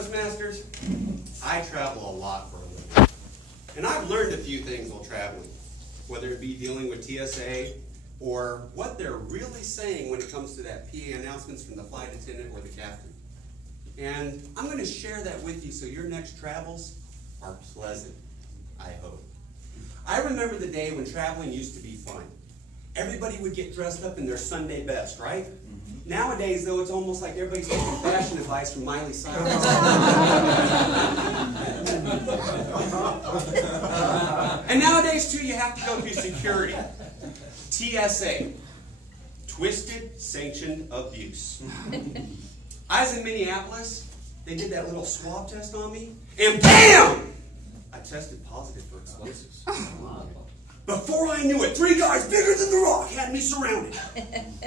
Toastmasters, I travel a lot for a living. And I've learned a few things while traveling, whether it be dealing with TSA or what they're really saying when it comes to that PA announcements from the flight attendant or the captain. And I'm going to share that with you so your next travels are pleasant, I hope. I remember the day when traveling used to be fun. Everybody would get dressed up in their Sunday best, right? Nowadays, though, it's almost like everybody's taking fashion advice from Miley Cyrus. And nowadays, too, you have to go through security. TSA, Twisted Sanctioned Abuse. I was in Minneapolis. They did that little swab test on me, and BAM! I tested positive for explosives. Before I knew it, 3 guys bigger than the rock had me surrounded.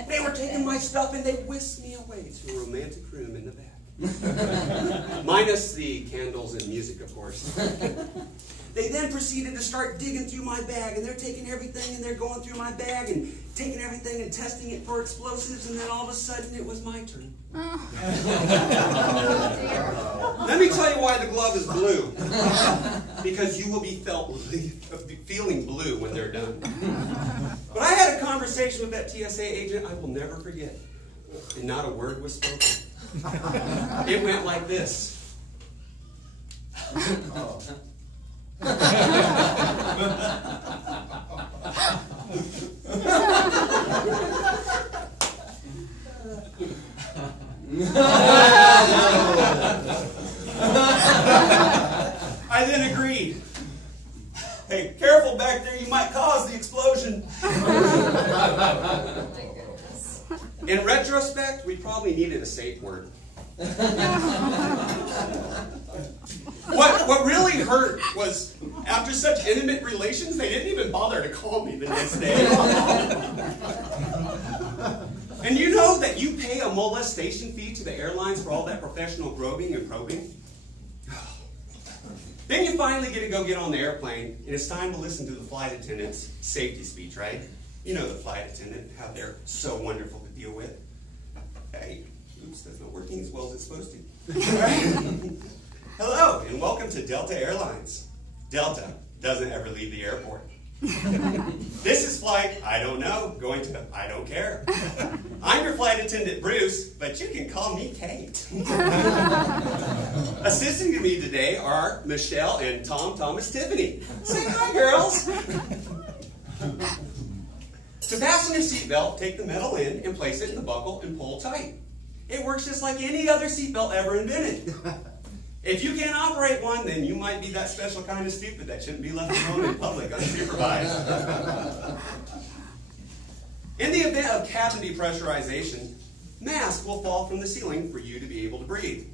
They were taking my stuff and they whisked me away to a romantic room in the back. Minus the candles and music, of course. They then proceeded to start digging through my bag, and they're taking everything and they're going through my bag and taking everything and testing it for explosives, and then all of a sudden it was my turn. Let me tell you why the glove is blue. Because you will be feeling blue when they're done. But I had a conversation with that TSA agent I will never forget. And not a word was spoken. It went like this. Oh. I then agreed. Hey, careful back there, you might cause the explosion. In retrospect, we probably needed a safe word. What really hurt was, after such intimate relations, they didn't even bother to call me the next day. And you know that you pay a molestation fee to the airlines for all that professional groping and probing? Then you finally get to go get on the airplane, and it's time to listen to the flight attendant's safety speech, right? You know the flight attendant, how they're so wonderful to deal with. Hey, oops, that's not working as well as it's supposed to. Right? Hello, and welcome to Delta Airlines. Delta doesn't ever leave the airport. This is flight, I don't know, going to I don't care. I'm your flight attendant, Bruce, but you can call me Kate. Assisting me today are Michelle and Thomas Tiffany. Say hi, girls. To fasten your seatbelt, take the metal end and place it in the buckle and pull tight. It works just like any other seatbelt ever invented. If you can't operate one, then you might be that special kind of stupid that shouldn't be left alone in public unsupervised. In the event of cabin depressurization, masks will fall from the ceiling for you to be able to breathe.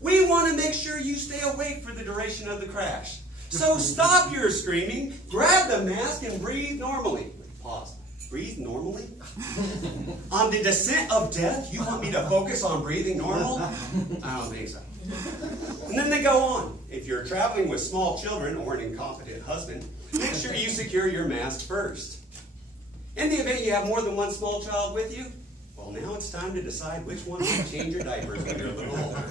We want to make sure you stay awake for the duration of the crash. So stop your screaming, grab the mask, and breathe normally. Pause. Breathe normally? On the descent of death, you want me to focus on breathing normal? I don't think so. And then they go on. If you're traveling with small children or an incompetent husband, make sure you secure your mask first. In the event you have more than one small child with you, well, now it's time to decide which one to change your diapers when you're a little older.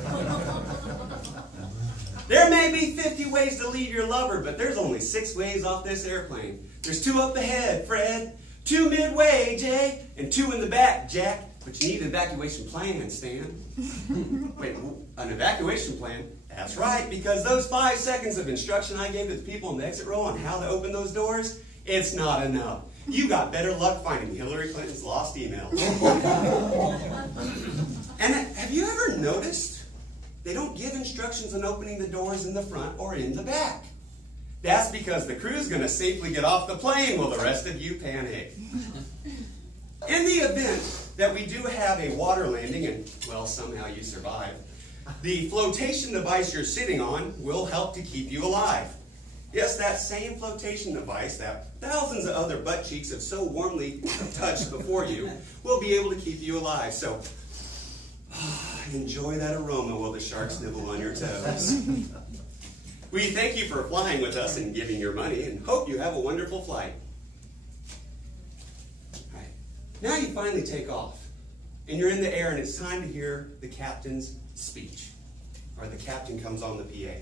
There may be 50 ways to leave your lover, but there's only 6 ways off this airplane. There's 2 up ahead, Fred, 2 midway, Jay, and 2 in the back, Jack. But you need an evacuation plan, Stan. Wait, an evacuation plan? That's right, because those 5 seconds of instruction I gave to the people in the exit row on how to open those doors, it's not enough. You got better luck finding Hillary Clinton's lost emails. And have you ever noticed they don't give instructions on opening the doors in the front or in the back? That's because the crew's going to safely get off the plane while the rest of you panic. In the event that we do have a water landing and, well, somehow you survive, the flotation device you're sitting on will help to keep you alive. Yes, that same flotation device that thousands of other butt cheeks have so warmly touched before you will be able to keep you alive. So, enjoy that aroma while the sharks nibble on your toes. We thank you for flying with us and giving your money, and hope you have a wonderful flight. All right. Now you finally take off, and you're in the air, and it's time to hear the captain's speech. or the captain comes on the PA.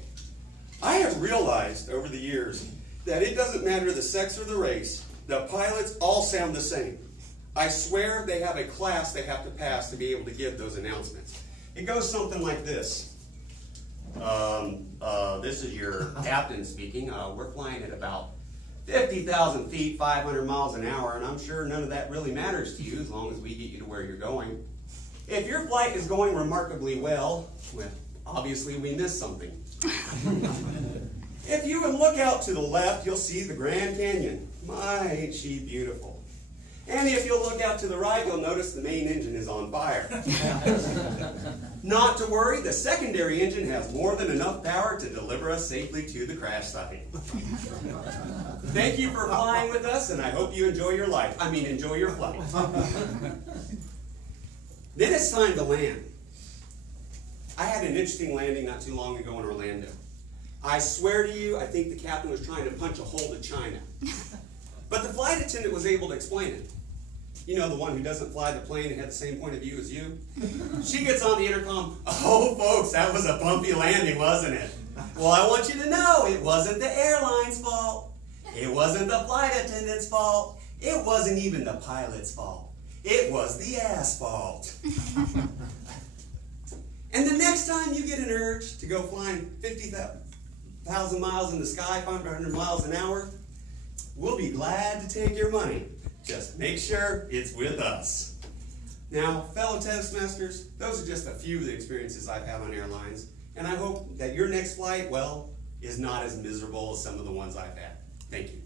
I have realized over the years that it doesn't matter the sex or the race, the pilots all sound the same. I swear they have a class they have to pass to be able to give those announcements. It goes something like this. This is your captain speaking. We're flying at about 50,000 feet, 500 miles an hour, and I'm sure none of that really matters to you as long as we get you to where you're going. If your flight is going remarkably well, obviously we missed something. If you would look out to the left, you'll see the Grand Canyon. My, ain't she beautiful. And if you'll look out to the right, you'll notice the main engine is on fire. Not to worry, the secondary engine has more than enough power to deliver us safely to the crash site. Thank you for flying with us, and I hope you enjoy your life. Enjoy your flight. Then it's time to land. I had an interesting landing not too long ago in Orlando. I swear to you, I think the captain was trying to punch a hole to China. But the flight attendant was able to explain it. You know, the one who doesn't fly the plane and had the same point of view as you? She gets on the intercom, "Oh, folks, that was a bumpy landing, wasn't it? Well, I want you to know it wasn't the airline's fault. It wasn't the flight attendant's fault. It wasn't even the pilot's fault. It was the asphalt." And the next time you get an urge to go flying 50,000 miles in the sky, 500 miles an hour, we'll be glad to take your money. Just make sure it's with us. Now, fellow Toastmasters, those are just a few of the experiences I've had on airlines, and I hope that your next flight, well, is not as miserable as some of the ones I've had. Thank you.